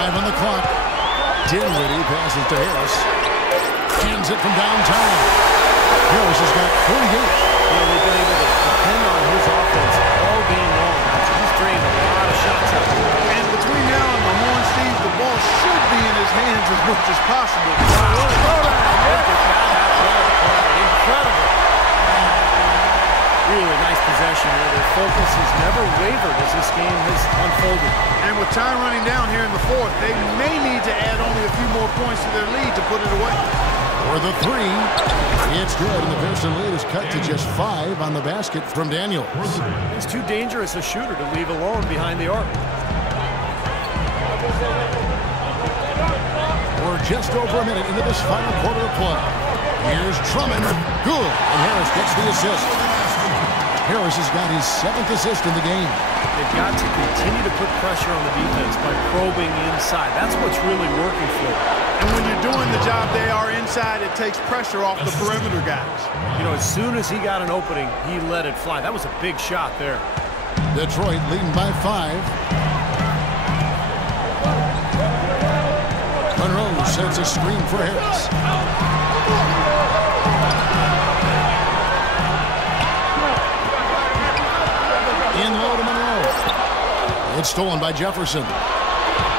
5 on the clock. Dinwiddie passes to Harris. Hands it from downtown. Harris has got 48. Yeah, they've been able to depend on his offense all game long. He's drained a lot of shots out there. And between now and the horn, Steve, the ball should be in his hands as much as possible. Incredible. Really nice possession where their focus has never wavered as this game has unfolded. And with time running down here in the fourth, they may need to add only a few more points to their lead to put it away. For the 3, it's good, and the Piston lead is cut to just 5 on the basket from Daniels. He's too dangerous a shooter to leave alone behind the arc. We're just over a minute into this final quarter of play. Here's Drummond. Good, and Harris gets the assist. Harris has got his 7th assist in the game. They've got to continue to put pressure on the defense by probing inside. That's what's really working for them. And when you're doing the job they are inside, it takes pressure off the perimeter guys. You know, as soon as he got an opening, he let it fly. That was a big shot there. Detroit leading by 5. Monroe sets a screen for Harris. In low to Monroe. It's stolen by Jefferson.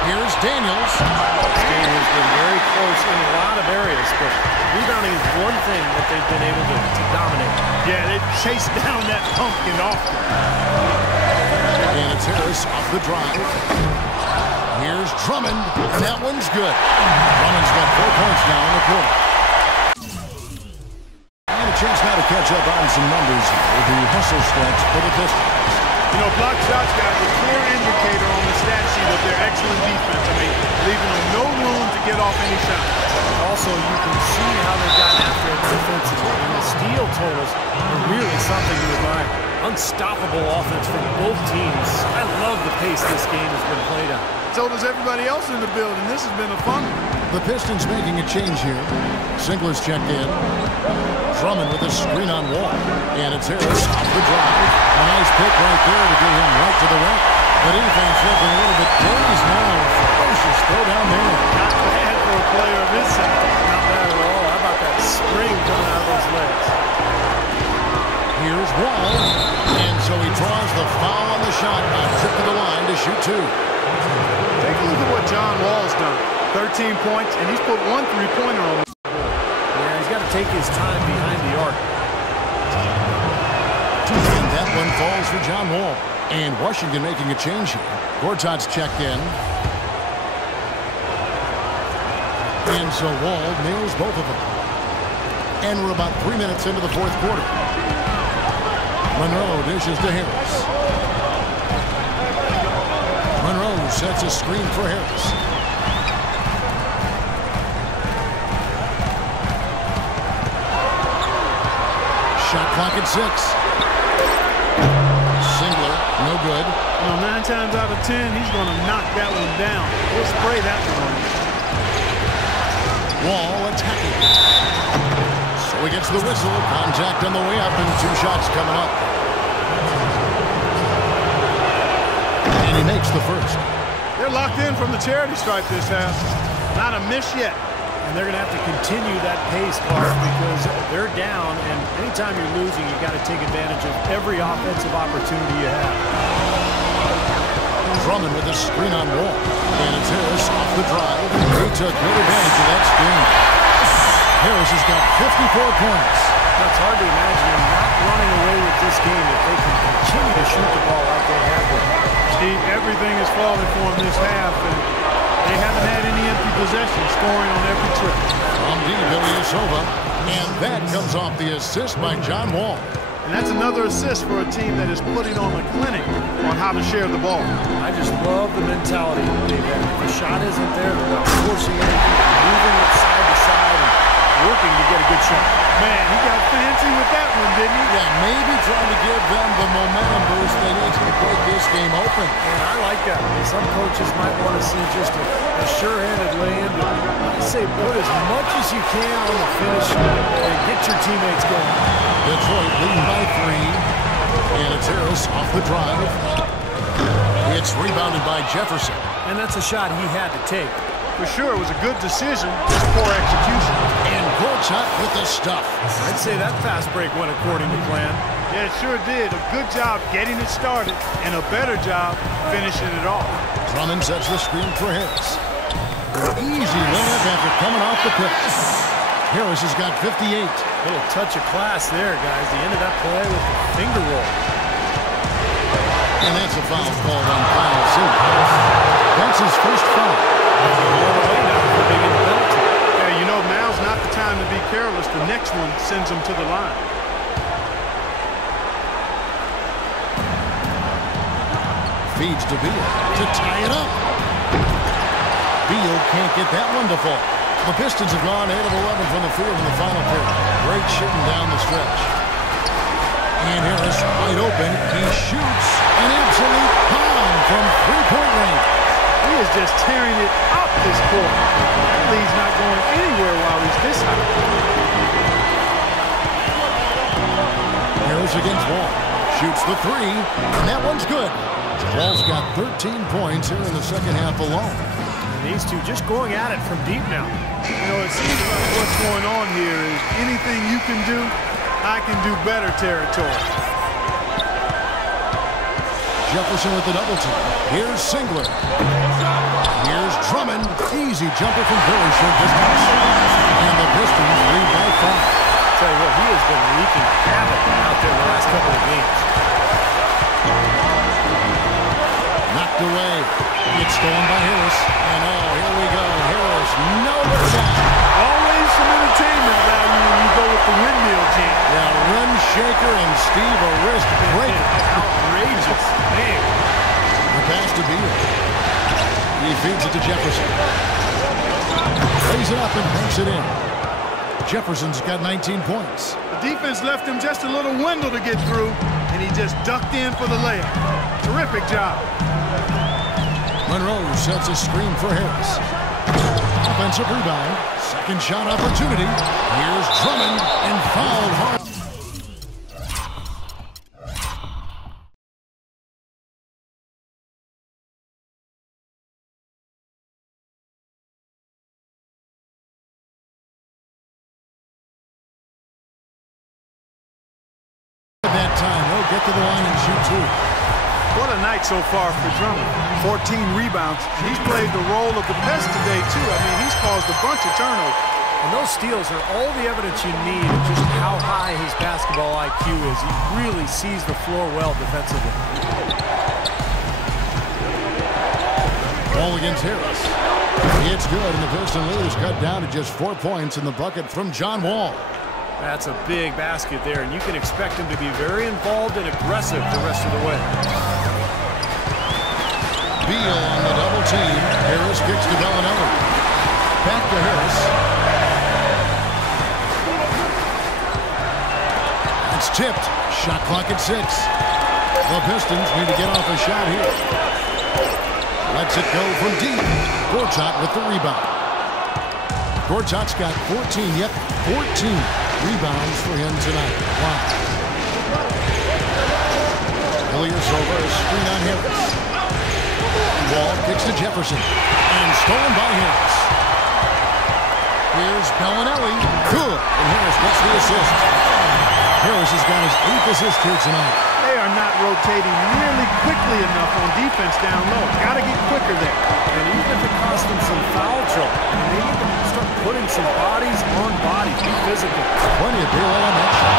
Here's Daniels. This game has been very close in a lot of areas, but rebounding is one thing that they've been able to dominate. Yeah, they chase down that pumpkin often. And it's Harris off the drive. Here's Drummond, and that one's good. Drummond's got 4 points now in the quarter. And a chance now to catch up on some numbers with the hustle stretch for the Pistons. You know, block shots, guys, a clear indicator on the stat sheet of their excellent defense. I mean, leaving them no room to get off any shot. Also, you can see how they've gotten after it defensively. And the steal totals are really something to admire. Unstoppable offense from both teams. I love the pace this game has been played at. So does everybody else in the building. This has been a fun one. The Pistons making a change here. Singler's checked in. Drummond with a screen on Wall. And it's Harris off the drive. A nice pick right there to get him right to the rack. The defense looking a little bit dazed now. Ferocious throw down there. Not bad for a player of his size. Not bad at all. How about that spring coming out of those legs? Here's Wall. And so he draws the foul on the shot. A trip to the line to shoot 2. Take a look at what John Wall's done. 13 points, and he's put 1 3-pointer on the board. Yeah, he's got to take his time behind the arc. And that one falls for John Wall. And Washington making a change here. Gortat's checked in. And so Wall nails both of them. And we're about 3 minutes into the fourth quarter. Monroe dishes to Harris. Monroe sets a screen for Harris. Shot clock at 6. Singler, no good. You know, 9 times out of 10, he's going to knock that one down. He'll spray that one. Wall attacking. So he gets the whistle. Contact on the way up and 2 shots coming up. And he makes the first. They're locked in from the charity stripe this half. Not a miss yet. And they're going to have to continue that pace, Clark, because they're down, and anytime you're losing, you've got to take advantage of every offensive opportunity you have. Drummond with a screen on Wall. And it's Harris off the drive. He took good advantage of that screen. Harris has got 54 points. It's hard to imagine them not running away with this game if they can continue to shoot the ball like they have been. Steve, everything is falling for them this half, and they haven't had any empty possessions, scoring on every trip. From D. Ilyasova. And that comes off the assist by John Wall. And that's another assist for a team that is putting on a clinic on how to share the ball. I just love the mentality they've had. If the shot isn't there, they're not forcing anything, moving it side to side and working to get a good shot. Man, he got fancy with that one, didn't he? Yeah, maybe trying to give them the momentum boost they need to break this game open. And I like that. Some coaches might want to see just a sure-handed lay-in, but I say put as much as you can on the finish and get your teammates going. Detroit leading by 3. And it's Harris off the drive. It's rebounded by Jefferson. And that's a shot he had to take. For sure, it was a good decision, just poor execution. And Gortat with the stuff. I'd say that fast break went according to plan. Yeah, it sure did. A good job getting it started, and a better job finishing it off. Drummond sets the screen for Harris. Easy layup after coming off the pick. Harris has got 58. Little touch of class there, guys. The end of that play with the finger roll. And that's a foul called on Kyle Singh. That's his first foul. Yeah, you know, now's not the time to be careless. The next one sends him to the line. Feeds to Beal to tie it up. Beal can't get that one to fall. The Pistons have gone 8 of 11 from the field in the final period. Great shooting down the stretch. And Harris wide open. He shoots an absolute pound from three-point range. He is just tearing it up this quarter. That lead's not going anywhere while he's this high. Harris against Wall. Shoots the three, and that one's good. Wall's got 13 points here in the second half alone. And these two just going at it from deep now. You know, it seems like what's going on here is anything you can do, I can do better territory. Jefferson with the double team. Here's Singler. Here's Drummond. Easy jumper from very short distance. And the Pistons lead by 5. Tell you what, he has been wreaking havoc out there the last couple of games. Knocked away. It's stolen by Harris. And oh, here we go. Harris nowhere down. Always some entertainment value when you go with the windmill chant. Yeah, rim shaker and Steve a wrist breaker. Outrageous. Man. The pass to Beal. He feeds it to Jefferson. Lays it up and banks it in. Jefferson's got 19 points. The defense left him just a little window to get through, and he just ducked in for the layup. Terrific job. Monroe sets a screen for Harris. Offensive rebound. Second shot opportunity. Here's Drummond and fouled hard. That time, he'll get to the line and shoot two. What a night so far for Drummond. 14 rebounds. He's played the role of the best today, too. I mean, he's caused a bunch of turnovers. And those steals are all the evidence you need of just how high his basketball IQ is. He really sees the floor well defensively. Ball against Harris. It's good, and the Piston lead is cut down to just 4 points in the bucket from John Wall. That's a big basket there, and you can expect him to be very involved and aggressive the rest of the way. Beal on the double team. Harris kicks to Bellinelli. Back to Harris. It's tipped. Shot clock at 6. The Pistons need to get off a shot here. Lets it go from deep. Gortat with the rebound. Gortat's got 14, yep, 14 rebounds for him tonight. Wow. Ilyasova, a screen on Harris. Wall kicks to Jefferson. And stolen by Harris. Here's Bellinelli. Good. And Harris gets the assist. Harris has got his 8th assist here tonight. They are not rotating nearly quickly enough on defense down low. Got to get quicker there. And even if it costs them some foul trouble, they need to start putting some bodies on bodies. Be physical. Plenty of daylight on that shot.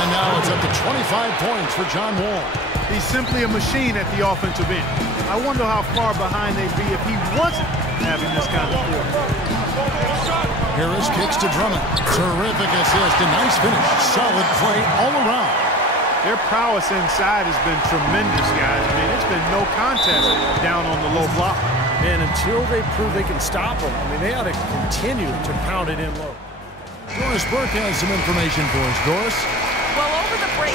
And now it's up to 25 points for John Wall. He's simply a machine at the offensive end. I wonder how far behind they'd be if he wasn't having this kind of quarter. Harris kicks to Drummond. Terrific assist. A nice finish. Solid play all around. Their prowess inside has been tremendous, guys. I mean, it's been no contest down on the low block. And until they prove they can stop them, I mean, they ought to continue to pound it in low. Doris Burke has some information for us. Doris? Well, over the break,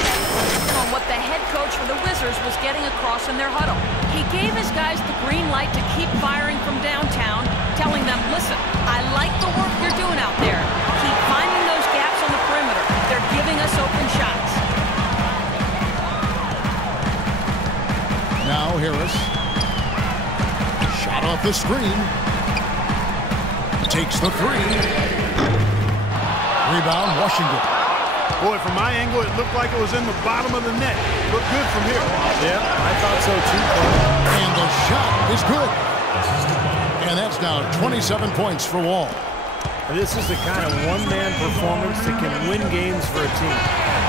on what the head coach for the Wizards was getting across in their huddle. He gave his guys the green light to keep firing from downtown, telling them, listen, I like the work you're doing out there. Keep finding those gaps on the perimeter. They're giving us open shots. Now Now Harris. Shot off the screen. Takes the three. Rebound, Washington. Boy, from my angle, it looked like it was in the bottom of the net. Looked good from here. Yeah, I thought so too, Clark. And the shot is good. And that's now 27 points for Wall. This is the kind of one-man performance that can win games for a team.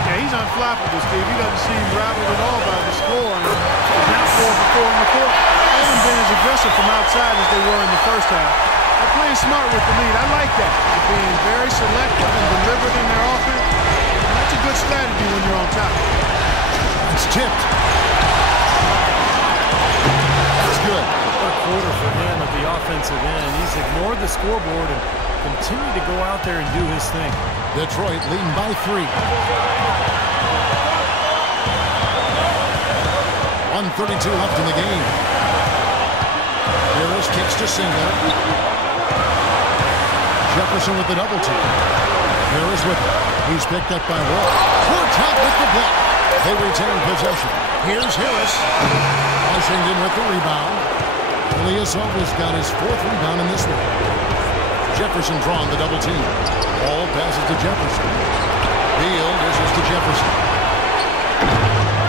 Yeah, he's unflappable, Steve. He doesn't seem rattled at all by the score. And he's now 4 for 4 in the court. They haven't been as aggressive from outside as they were in the first half. They're playing smart with the lead. I like that. They're being very selective and deliberate in their offense. And that's a good strategy when you're on top. It's tipped. That's good. What a quarter for him at the offensive end. He's ignored the scoreboard and continued to go out there and do his thing. Detroit leading by 3. 1:32 left in the game. Harris kicks to Singler. Jefferson with the double team. Harris with it. He's picked up by Wall. Quartet with the block. They retain possession. Here's Harris. Washington with the rebound. Ilyasova's got his 4th rebound in this one. Jefferson drawing the double team. Ball passes to Jefferson. Beal dishes to Jefferson.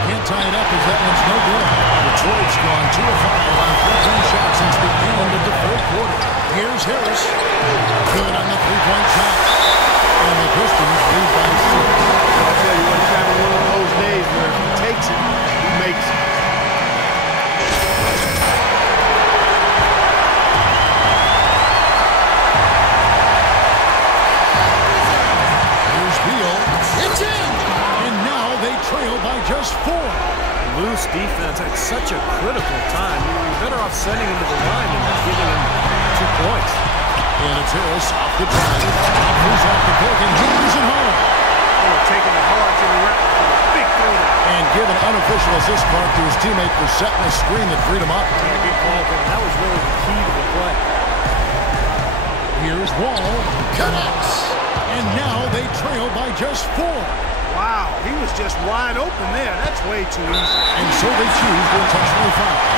Can't tie it up as that one's no good. Detroit's gone 2 of 5 on 14 shots since the end of the 4th quarter. Here's Harris. Good on the 3-point shot. And the Pistons lead by 6. I'll tell you what, he's having one of those days where if he takes it, he makes it. Here's Beal. It's in! And now they trail by just 4. Loose defense at such a critical time. You're better off sending him to the line than giving him 2 points. And it's Harris off the drive. Moves off the pick and he's it home. Oh, taking it hard to the rack for a big throwdown. And give an unofficial assist mark to his teammate for setting a screen that freed him up. Yeah, good call, but that was really the key to the play. Here's Wall. Connects. And now they trail by just 4. Wow, he was just wide open there. That's way too easy. And so they choose to intentionally foul.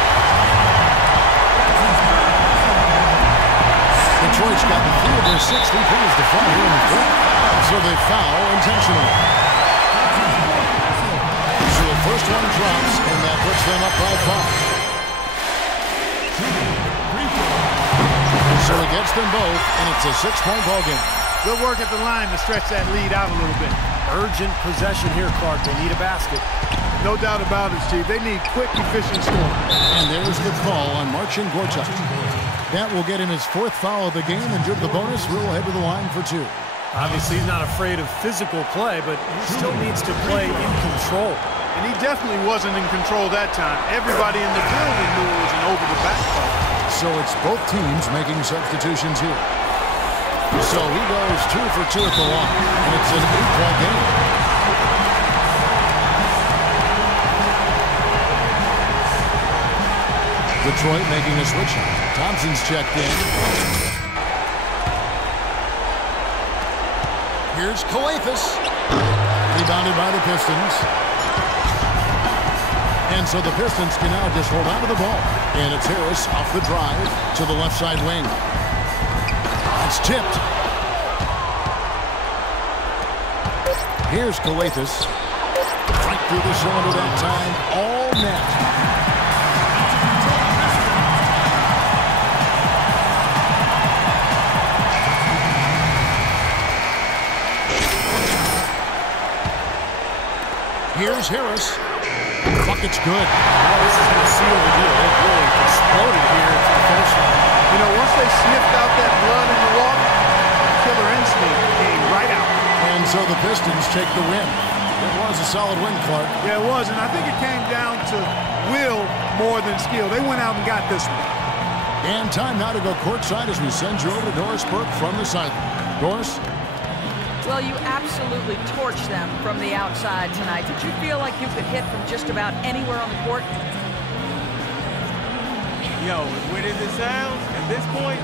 Detroit's gotten 3 of their 6 3-pointers to fall here in the 4th. So they foul intentionally. So the first one drops, and that puts them up by 5. So he gets them both, and it's a 6-point ball game. Good work at the line to stretch that lead out a little bit. Urgent possession here, Clark. They need a basket. No doubt about it, Steve. They need quick, efficient scoring. And there's the call on Marcin Gortat. That will get him his 4th foul of the game, and due to the bonus, Rule head to the line for 2. Obviously, he's not afraid of physical play, but he still needs to play in control. And he definitely wasn't in control that time. Everybody in the building knew it was an over-the-back call. So it's both teams making substitutions here. So he goes 2 for 2 at the line, and it's an 8-point game. Detroit making a switch. Thompson's checked in. Here's Coathus. Rebounded by the Pistons. And so the Pistons can now just hold on to the ball. And it's Harris off the drive to the left side wing. It's tipped. Here's Coathus. Right through the cylinder that time. All net. Here's Harris. Bucket's good. Now this is going to seal the deal. It really exploded here to the finish line. You know, once they sniffed out that blood in the water, killer instinct came right out. And so the Pistons take the win. It was a solid win, Clark. Yeah, it was, and I think it came down to will more than skill. They went out and got this one. And time now to go courtside as we send you over to Doris Burke from the sideline. Doris? Well, you absolutely torched them from the outside tonight. Did you feel like you could hit from just about anywhere on the court? Yo, as weird as it sounds, at this point,